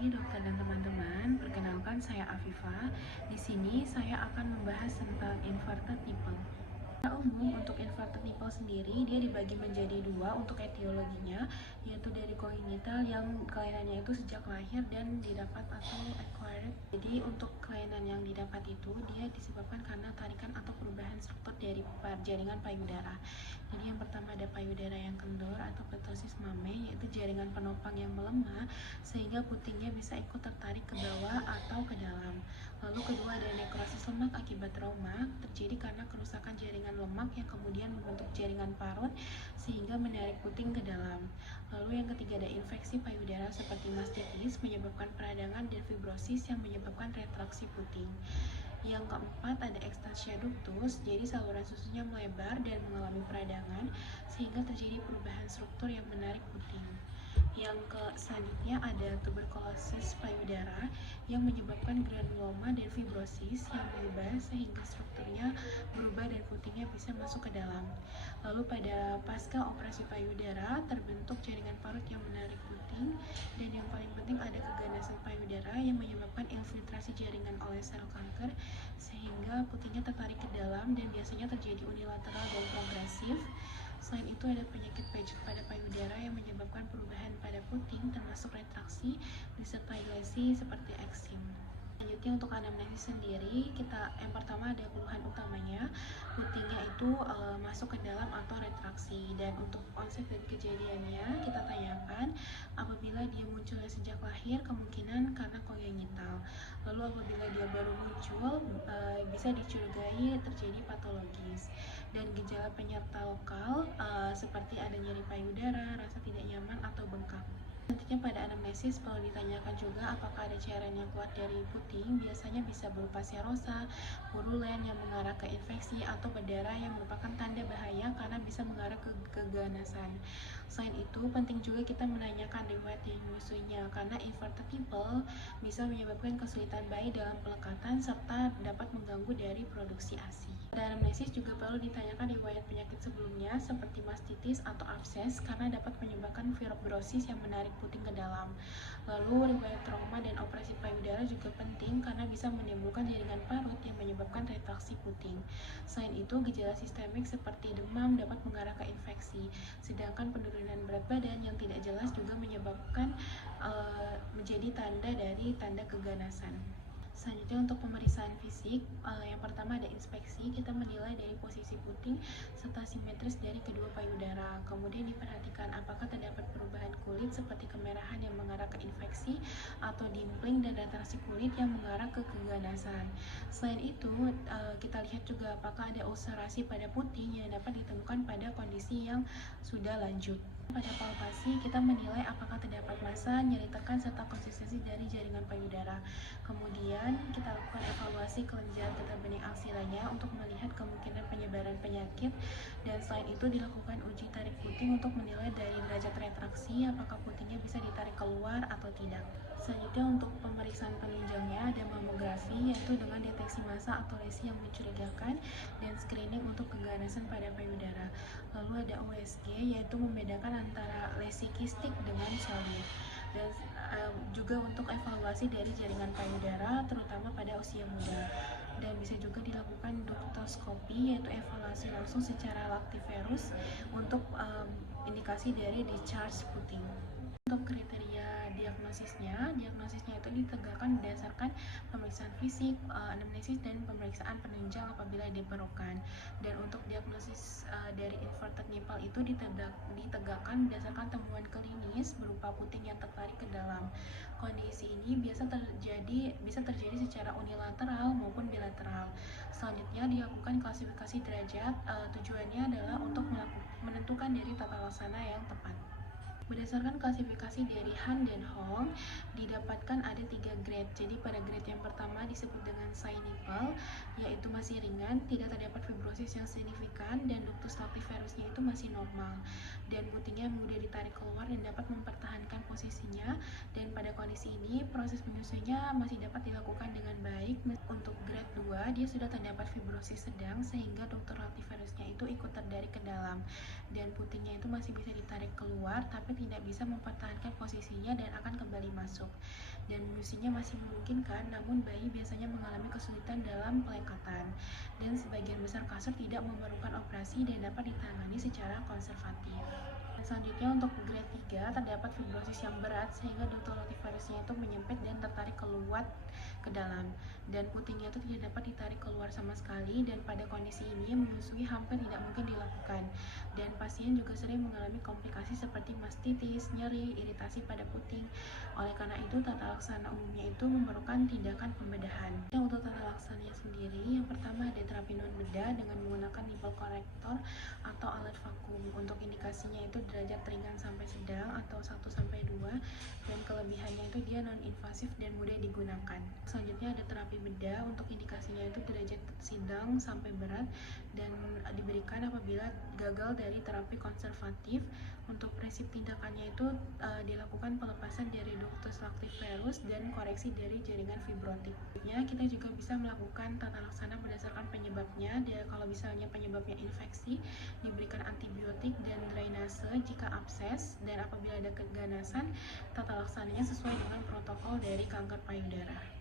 pagi dokter dan teman-teman, perkenalkan saya Afifa. Di sini saya akan membahas tentang inverted nipple. Secara umum untuk inverted nipple sendiri dia dibagi menjadi dua untuk etiologinya, yaitu dari kongenital yang kelainannya itu sejak lahir dan didapat atau acquired. Jadi untuk kelainan yang didapat itu dia disebabkan karena tarikan atau perubahan struktur dari jaringan payudara. Jadi yang pertama ada payudara yang kendor atau ptosis mame, yaitu jaringan penopang yang melemah sehingga putingnya bisa ikut tertarik ke bawah atau ke dalam. Lalu kedua ada nekrosis lemak akibat trauma, terjadi karena kerusakan jaringan lemak yang kemudian membentuk jaringan parut sehingga menarik puting ke dalam. Lalu yang ketiga ada infeksi payudara seperti mastitis menyebabkan peradangan dan fibrosis yang menyebabkan retraksi puting. Yang keempat ada ekstasia ductus, jadi saluran susunya melebar dan mengalami peradangan sehingga terjadi perubahan struktur yang menarik puting. Yang selanjutnya ada tuberkulosis payudara yang menyebabkan granuloma dan fibrosis yang berubah sehingga strukturnya berubah dan putingnya bisa masuk ke dalam. Lalu pada pasca operasi payudara terbentuk jaringan parut yang menarik puting, dan yang paling penting ada keganasan payudara yang menyebabkan infiltrasi jaringan oleh sel kanker sehingga putingnya tertarik ke dalam dan biasanya terjadi unilateral dan progresif. Selain itu ada penyakit paget pada payudara yang menyebabkan perubahan pada puting termasuk retraksi disertai lesi seperti eksim. Selanjutnya untuk anamnesis sendiri, yang pertama ada keluhan utamanya, putingnya itu masuk ke dalam atau retraksi, dan untuk onset dan kejadiannya kita tanyakan apabila dia munculnya sejak lahir kemungkinan karena kongenital. Lalu apabila dia baru muncul bisa dicurigai terjadi patologis, dan gejala penyerta lokal seperti ada nyeri payudara, rasa tidak nyaman atau bengkak. Selanjutnya pada anamnesis perlu ditanyakan juga apakah ada cairan yang keluar dari puting, biasanya bisa berupa serosa, purulen yang mengarah ke infeksi, atau berdarah yang merupakan tanda bahaya karena bisa mengarah ke keganasan. Selain itu penting juga kita menanyakan riwayat menyusuinya karena inverted nipple bisa menyebabkan kesulitan bayi dalam pelekatan serta dapat mengganggu dari produksi ASI. Pada anamnesis juga perlu ditanyakan riwayat penyakit sebelumnya seperti mastitis atau abses karena dapat menyebabkan fibrosis yang menarik puting ke dalam. Lalu riwayat trauma dan operasi payudara juga penting karena bisa menimbulkan jaringan parut yang menyebabkan retraksi puting. Selain itu gejala sistemik seperti demam dapat mengarah ke infeksi, sedangkan penurunan berat badan yang tidak jelas juga menyebabkan menjadi tanda dari tanda keganasan. Selanjutnya untuk pemeriksaan fisik, yang pertama ada inspeksi, kita menilai dari posisi puting serta simetris dari kedua payudara. Kemudian diperhatikan apakah terdapat perubahan kulit seperti kemerahan yang mengarah ke infeksi atau dimpling dan retraksi kulit yang mengarah ke keganasan. Selain itu, kita lihat juga apakah ada ulcerasi pada puting yang dapat ditemukan pada kondisi yang sudah lanjut. Pada palpasi, kita menilai apakah terdapat massa, nyeri tekan, serta konsistensi dari jaringan payudara. Kemudian, kita lakukan evaluasi kelenjar getah bening aksilanya untuk melihat kemungkinan penyebaran penyakit, dan selain itu dilakukan uji tarik puting untuk menilai dari derajat retraksi apakah putingnya bisa ditarik keluar atau tidak. Selanjutnya untuk pemeriksaan penunjangnya ada mamografi, yaitu dengan deteksi massa atau lesi yang mencurigakan, dan screening untuk keganasan pada payudara. Lalu ada USG, yaitu membedakan antara lesi kistik dengan solid, dan juga untuk evaluasi dari jaringan payudara terutama pada usia muda, dan bisa juga dilakukan duktoskopi, yaitu evaluasi langsung secara lactiferus untuk indikasi dari discharge puting. Untuk kriteria diagnosisnya itu ditegakkan berdasarkan pemeriksaan fisik, anamnesis, dan pemeriksaan penunjang apabila diperlukan. Dan untuk diagnosis dari inverted nipple itu ditegakkan berdasarkan temuan klinis berupa puting yang tertarik ke dalam. Kondisi ini bisa terjadi secara unilateral maupun bilateral. Selanjutnya dilakukan klasifikasi derajat, tujuannya adalah untuk menentukan dari tata laksana yang tepat. Berdasarkan klasifikasi dari Han dan Hong, didapatkan ada 3 grade. Jadi pada grade yang pertama disebut dengan shy nipple, yaitu masih ringan, tidak terdapat fibrosis yang signifikan, dan ductus lactiferusnya itu masih normal, dan putingnya mudah ditarik keluar dan dapat mempertahankan posisinya. Dan pada kondisi ini proses menyusuinya masih dapat dilakukan dengan baik. Untuk grade 2 dia sudah terdapat fibrosis sedang sehingga ductus lactiferusnya itu ikut tertarik ke dalam, dan putingnya itu masih bisa ditarik keluar tapi tidak bisa mempertahankan posisinya dan akan kembali masuk. dan menyusuinya masih memungkinkan, namun bayi biasanya mengalami kesulitan dalam pelekatan, dan sebagian besar kasus tidak memerlukan operasi dan dapat ditangani secara konservatif. Dan selanjutnya untuk grade 3 terdapat fibrosis yang berat sehingga ductal notifariousnya itu menyempit dan tertarik keluar ke dalam, dan putingnya itu tidak dapat ditarik keluar sama sekali, dan pada kondisi ini menyusui hampir tidak mungkin dilakukan, dan pasien juga sering mengalami komplikasi seperti mastitis, nyeri, iritasi pada puting. Oleh karena itu tata laksana umumnya itu memerlukan tindakan pembedahan. Yang untuk tata laksananya sendiri, yang pertama ada terapi non bedah dengan menggunakan nipple corrector atau alat vakum. Untuk indikasinya itu derajat ringan sampai sedang atau 1-2, dan kelebihannya itu dia non invasif dan mudah digunakan. Selanjutnya ada terapi bedah, untuk indikasinya itu derajat sedang sampai berat dan diberikan apabila gagal dari terapi konservatif. Untuk prinsip tindakannya itu dilakukan pelepasan dari ductus lactiferus dan koreksi dari jaringan fibrotik. Kita juga bisa melakukan tata laksana berdasarkan penyebabnya. Kalau misalnya penyebabnya infeksi, diberikan antibiotik dan drainase jika abses, dan apabila ada keganasan, tata laksananya sesuai dengan protokol dari kanker payudara.